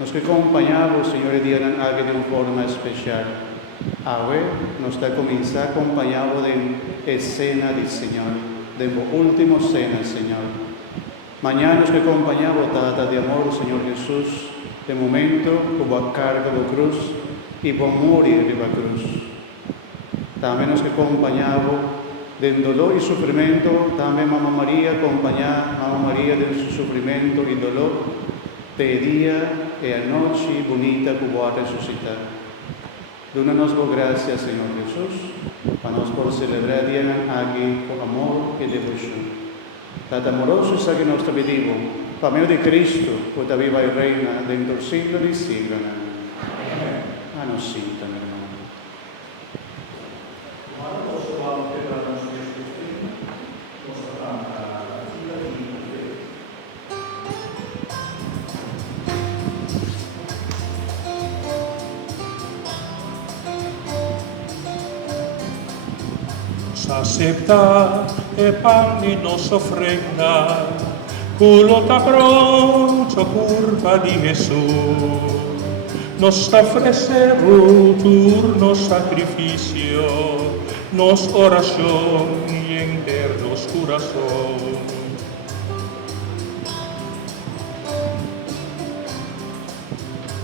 Nos que acompanhamos, Senhor, dianan agi de uma forma especial. Agora, nos está começar a acompanhar de cena do Senhor, de última cena, Senhor. Mañana nos que acompanhamos data de amor, Senhor Jesus, de momento, como a carga da cruz e por morir de la cruz. Também nos que acompanhamos de dolor e sofrimento, também Mamma Maria acompanhar Mamma Maria de seu sofrimento e dolor, de dia e a noite bonita que vai ressuscitar. Dona-nos graça, Senhor Jesus, para nós por celebrar dia aqui com amor e devoção. Tanto amoroso está que nós te pedimos, para meio de Cristo, que também vai reinar dentro do século de séculos. Amém. A nos sinta, meu irmão. Aceptar e pan di nostra ofrenda, quello ta pronto curva di Gesù. Nos ofrecemos turno sacrificio, nos oración y enternos corazón.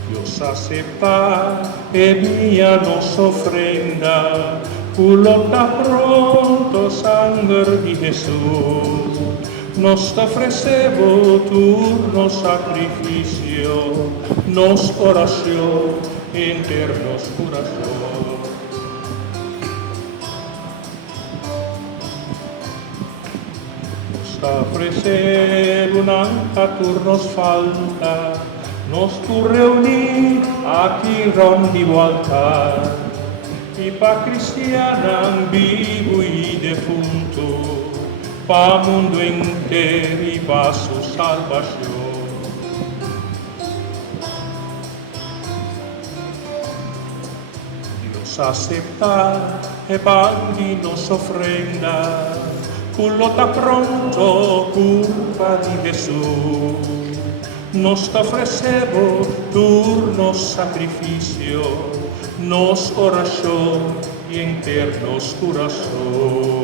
Dios acepta e mía nos ofrenda, quello ta pronto sangue di Gesù. Nos ofrecemos turno sacrificio, nos oración internos corazón. Nos ofrecemos nunca turnos falta, nos tu reunir aquí rondi volta. E pa cristiana vivo e defunto, pa mundo inteiro e pa sua salvação. Deus aceitar e paghi nossa ofrenda, quello ta pronto curva di Gesù. Nos ofrecemos turno sacrificio, nos oración y enternos corazón.